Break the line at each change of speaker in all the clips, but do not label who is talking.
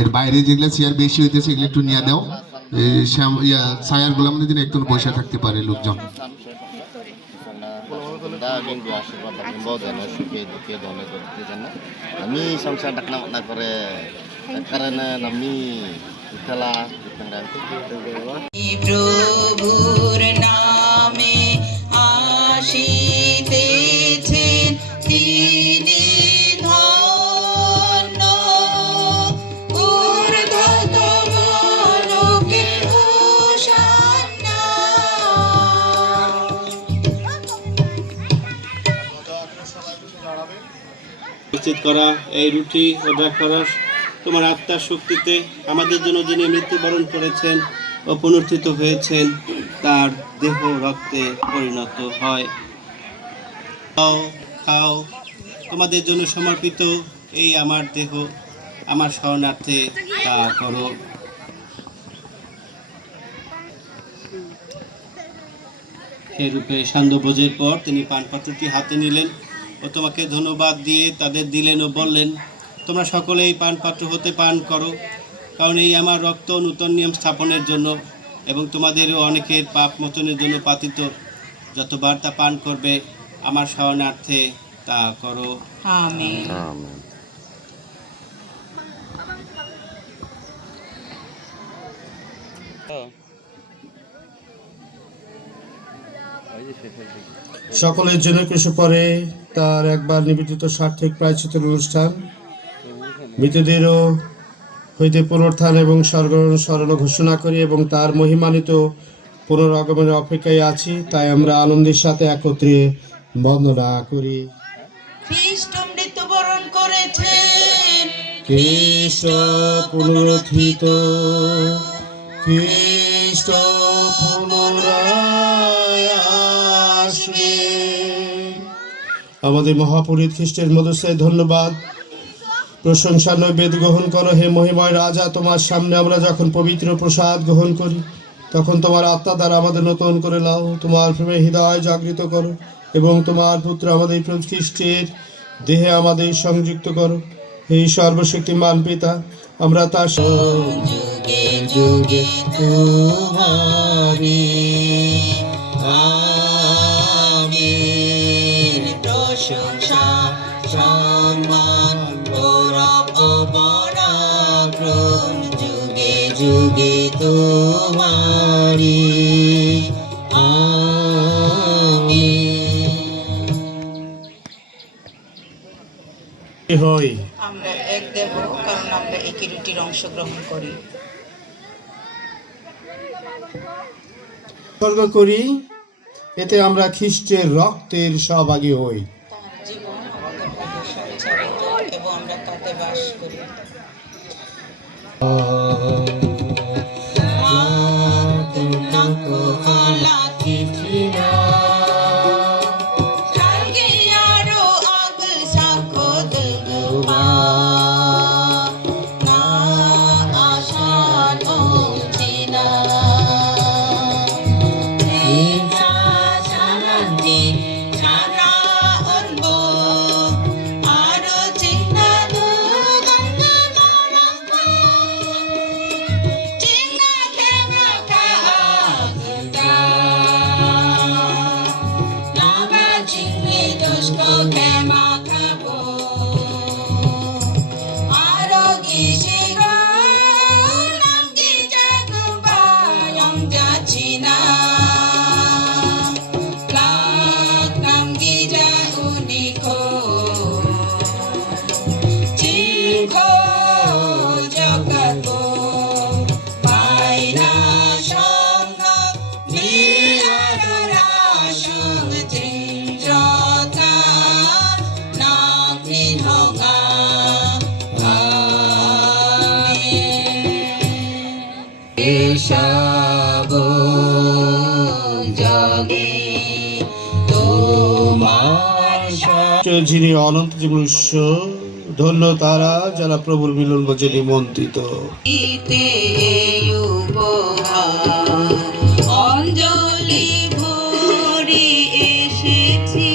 এর বাইরে যেগুলো চেয়ার বেশি হইতেছে এগুলো একটু নিয়ে দাও এই শ্যাম ইয়া ছায়ার গুলাম যদি একটু বসে থাকতে পারে লোকজন।
suke duke dole duke
নিশ্চিত করা, এই রুটি অর্ডার করার তোমার আত্মার শক্তিতে আমাদের জন্য যিনি মৃত্যুবরণ করেছেন ও পুনর্থিত হয়েছেন, তার দেহ রক্তে পরিণত হয়। খাও খাও, তোমাদের জন্য সমর্পিত এই আমার দেহ, আমার শরণার্থে তা করো। সেই রূপে সান্ধ্যভোজের পর তিনি পানপাত্রটি হাতে নিলেন। ও তোমাকে ধন্যবাদ দিয়ে তাদের দিলেন ও বললেন তোমরা সকলে এই পানপাত্র হতে পান করো কারণ এই আমার রক্ত নূতন নিয়ম স্থাপনের জন্য এবং তোমাদেরও অনেকের পাপ মোচনের জন্য পাতিত। যতবার তা পান করবে আমার শরণার্থে তা করো।
আমেন।
সকলের জন্য কিছু পরে তার একবার নিবেদিত সার্থক প্রায়চিতের অনুষ্ঠান। মৃতদেরও হইতে পুনরুত্থান এবং স্বর্গরণ স্মরণ ঘোষণা করি এবং তার মহিমানিত পুনরাগমনের অপেক্ষায় আছি। তাই আমরা আনন্দের সাথে একত্রে বন্দনা করি।
খ্রিস্ট মৃত্যুবরণ করেছেন
খ্রিস্ট পুনরুত্থিত। খ্রিস্ট আমাদের মহাপুরীত খ্রিস্টের মধ্যে ধন্যবাদ। প্রশংসা নৈবেদ গ্রহণ করো হে মহিময় রাজা, তোমার সামনে আমরা যখন পবিত্র প্রসাদ গ্রহণ করি, তখন তোমার আত্মা দ্বারা আমাদের নতুন করে লাও তোমার প্রেমে হৃদয় জাগৃত করো এবং তোমার পুত্র আমাদের খ্রিস্টের দেহে আমাদের সংযুক্ত করো। এই সর্বশক্তিমান পিতা, আমরা তার যুগে যুগে তোমারি হয়।
আমরা এক দেব কারণ আমরা একই রুটির অংশগ্রহণ করি।
উৎসর্গ করি এতে আমরা খ্রিস্টের রক্তের সহভাগী হই।
এবং আমরা তাতে বাস করি।
এসব জগে তোমার যিনি অনন্ত জীবন উৎস ধন্য তারা যারা প্রভুর মিলন ভোজে নিমন্ত্রিত
অঞ্জলি ভরি এসেছি।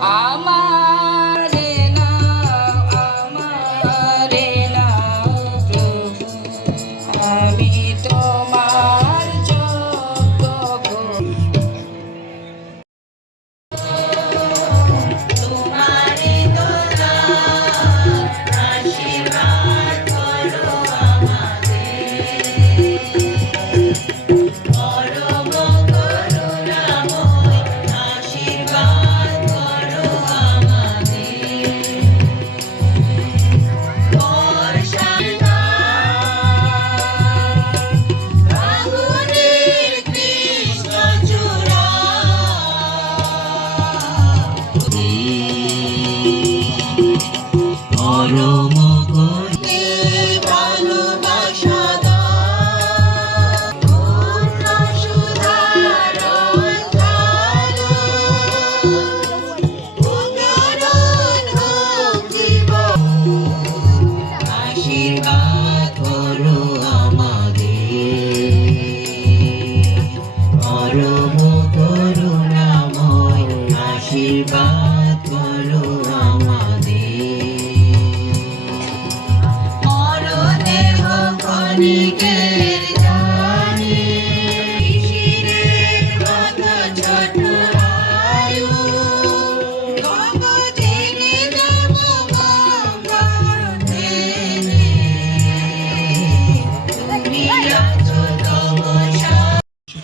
阿妈。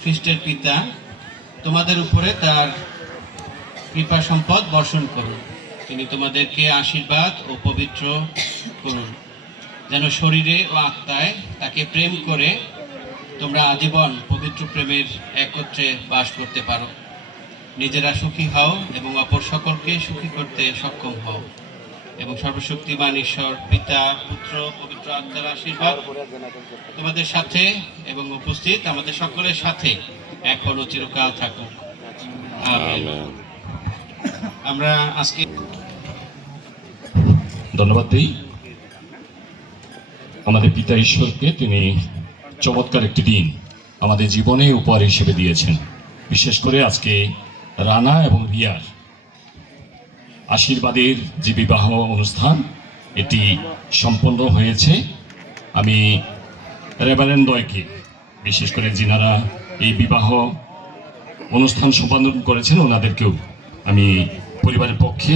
খ্রিস্টের পিতা, তোমাদের উপরে তার কৃপা সম্পদ বর্ষণ করুন। তিনি তোমাদেরকে আশীর্বাদ ও পবিত্র করুন। যেন শরীরে ও আত্মায় তাকে প্রেম করে তোমরা আজীবন পবিত্র প্রেমের একত্রে বাস করতে পারো। নিজেরা সুখী হও এবং অপর সকলকে সুখী করতে সক্ষম হও। এবং সর্বশক্তিমান ঈশ্বর পিতা পুত্র পবিত্র আত্মার আশীর্বাদ তোমাদের সাথে এবং উপস্থিত আমাদের সকলের সাথে এখন ও চিরকাল থাকুক। আমরা আজকে
ধন্যবাদ দিই। আমাদের পিতা ঈশ্বরকে তিনি চমৎকার একটি দিন আমাদের জীবনে উপহার হিসেবে দিয়েছেন। বিশেষ করে আজকে রানা এবং রিয়ার আশীর্বাদের যে বিবাহ অনুষ্ঠান, এটি সম্পন্ন হয়েছে। আমি রেবারেন্দ্রয়কে বিশেষ করে যিনারা এই বিবাহ অনুষ্ঠান সম্পাদন করেছেন, ওনাদেরকেও আমি পরিবারের পক্ষে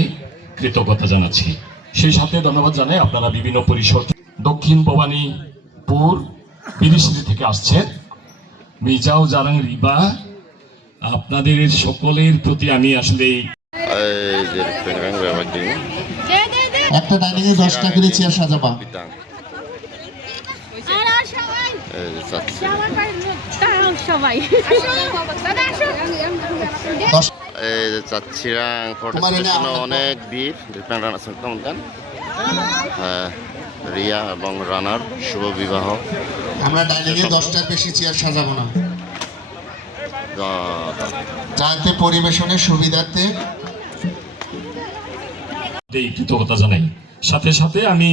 কৃতজ্ঞতা জানাচ্ছি। সেই সাথে ধন্যবাদ জানাই আপনারা বিভিন্ন পরিসর দক্ষিণ ভবানীপুর বিরিশিরি থেকে আসছেন। মিজাও জারাং রিবা আপনাদের সকলের প্রতি আমি আসলে
একটা ডাইনিং এ দশটা করে চেয়ার সাজাবা।
চাচ্ছিরাং অনেক কেমন হ্যাঁ। রিয়া এবং রানার শুভ বিবাহ।
আমরা ডাইনিং এ দশটার বেশি চেয়ার সাজাবো না। যাতে পরিবেশনের সুবিধার্থে।
এই কৃতজ্ঞতা জানাই। সাথে সাথে আমি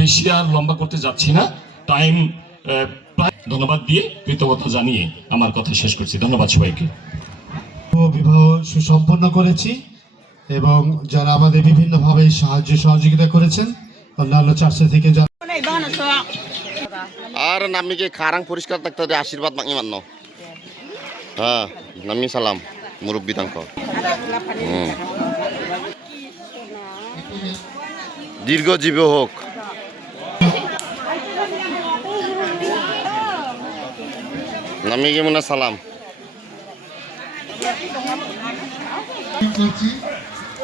বেশি আর লম্বা করতে যাচ্ছি না। টাইম প্রায় ধন্যবাদ দিয়ে কৃতজ্ঞতা জানিয়ে আমার কথা শেষ করছি। ধন্যবাদ সবাইকে।
বিবাহ সুসম্পন্ন করেছি এবং যারা আমাদের বিভিন্নভাবে সাহায্য সহযোগিতা করেছেন অন্যান্য থেকে
আর নামিকে খারাং পরিষ্কার থাকতে হবে, আশীর্বাদ মাগি মান্য। হ্যাঁ নামি সালাম মুরব্বী তাঙ্ক। হুম। দীর্ঘজীবী হোক। নামিকে মনে সালাম।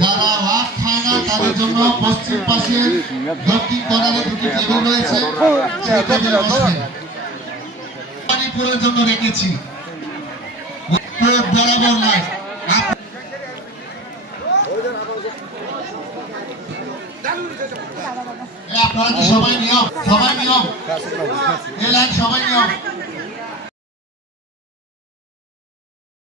যারা ভাত খায় না, তাদের জন্য পশ্চিম পাশে দক্ষিণ কর্নারে দুটি টেবিল রয়েছে। সেই জন্য রেখেছি। বরাবর লাইন আপনারা সবাই নিয়ম? সবাই নিয়ম? এ, লাইন, সবাই নিয়ম।